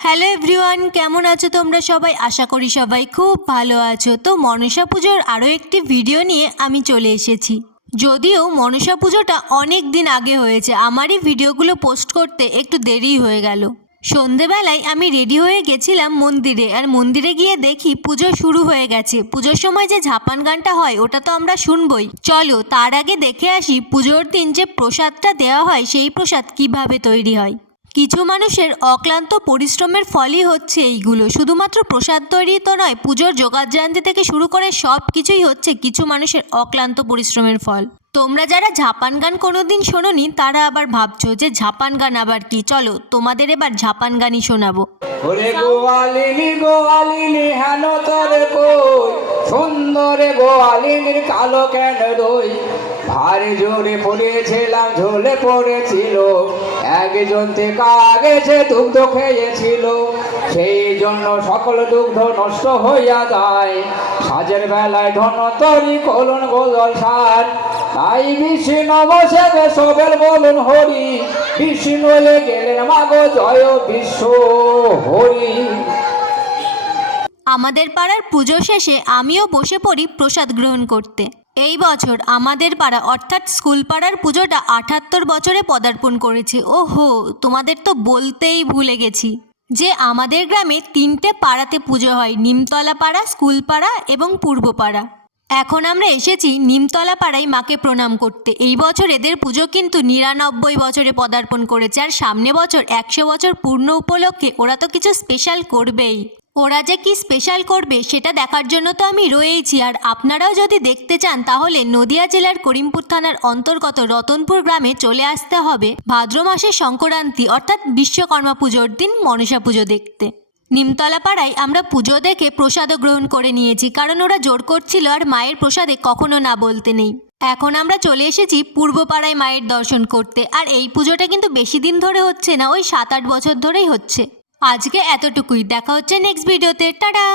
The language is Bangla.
হ্যালো এভরিওয়ান, কেমন আছো তোমরা সবাই? আশা করি সবাই খুব ভালো আছো। তো মনসা পুজোর আরও একটি ভিডিও নিয়ে আমি চলে এসেছি। যদিও মনসা পুজোটা অনেক দিন আগে হয়েছে, আমারই ভিডিওগুলো পোস্ট করতে একটু দেরি হয়ে গেল। সন্ধেবেলায় আমি রেডি হয়ে গেছিলাম মন্দিরে, আর মন্দিরে গিয়ে দেখি পুজো শুরু হয়ে গেছে। পুজোর সময় যে ঝাপান গানটা হয় ওটা তো আমরা শুনবই। চলো তার আগে দেখে আসি পুজোর দিন যে প্রসাদটা দেওয়া হয় সেই প্রসাদ কিভাবে তৈরি হয়। কিছু মানুষের অক্লান্ত পরিশ্রমের ফলই হচ্ছে এইগুলো। শুধুমাত্র প্রসাদ তৈরি তো নয়, পুজোর যোগাযান্তি থেকে শুরু করে সব কিছুই হচ্ছে কিছু মানুষের অক্লান্ত পরিশ্রমের ফল। তোমরা যারা ঝাপান গান কোনোদিন শোনোনি তারা আবার ভাবছো যে ঝাপান গান আবার কি। চলো তোমাদের এবার ঝাপান গানই শোনাবো। ওরে গোয়ালিনী গোয়ালিনী হেন তোরে কই, সুন্দরে গোয়ালিনীর কালো কেন দই। ভারী জোরে পড়েছিলাম ঝোলে পড়েছিল, একজন থেকে আগে সে দুগ্ধ খেয়েছিল। সেই জন্য সকল দুগ্ধ নষ্ট হইয়া যায়, সাজের বেলায় ধনতরি কলন গোদল সার। তাই বিষ্ণু বসে সবের বলুন হরি, বিষ্ণু গেলেন মাগো জয় বিশ্ব হরি। আমাদের পাড়ার পুজো শেষে আমিও বসে পড়ি প্রসাদ গ্রহণ করতে। এই বছর আমাদের পাড়া অর্থাৎ স্কুল পাড়ার পুজোটা ৭৮ বছরে পদার্পণ করেছে। ওহো, তোমাদের তো বলতেই ভুলে গেছি যে আমাদের গ্রামে ৩টে পাড়াতে পুজো হয়: নিমতলা পাড়া, স্কুল পাড়া এবং পূর্ব পাড়া। এখন আমরা এসেছি নিমতলা পাড়ায় মাকে প্রণাম করতে। এই বছর এদের পুজো কিন্তু ৯৯ বছরে পদার্পণ করেছে, আর সামনে বছর ১০০ বছর পূর্ণ উপলক্ষে ওরা তো কিছু স্পেশাল করবেই। ওরা যে কি স্পেশাল করবে সেটা দেখার জন্য তো আমি রয়েইছি। আর আপনারাও যদি দেখতে চান তাহলে নদিয়া জেলার করিমপুর থানার অন্তর্গত রতনপুর গ্রামে চলে আসতে হবে ভাদ্র মাসের সংক্রান্তি অর্থাৎ বিশ্বকর্মা পুজোর দিন মনসা পুজো দেখতে। নিমতলা পাড়ায় আমরা পুজো দেখে প্রসাদও গ্রহণ করে নিয়েছি, কারণ ওরা জোর করছিল আর মায়ের প্রসাদে কখনো না বলতে নেই। এখন আমরা চলে এসেছি পূর্ব পাড়ায় মায়ের দর্শন করতে। আর এই পুজোটা কিন্তু বেশি দিন ধরে হচ্ছে না, ওই ৭-৮ বছর ধরেই হচ্ছে। আজকে এতটুকুই, দেখা হচ্ছে নেক্সট ভিডিওতে। টাটা।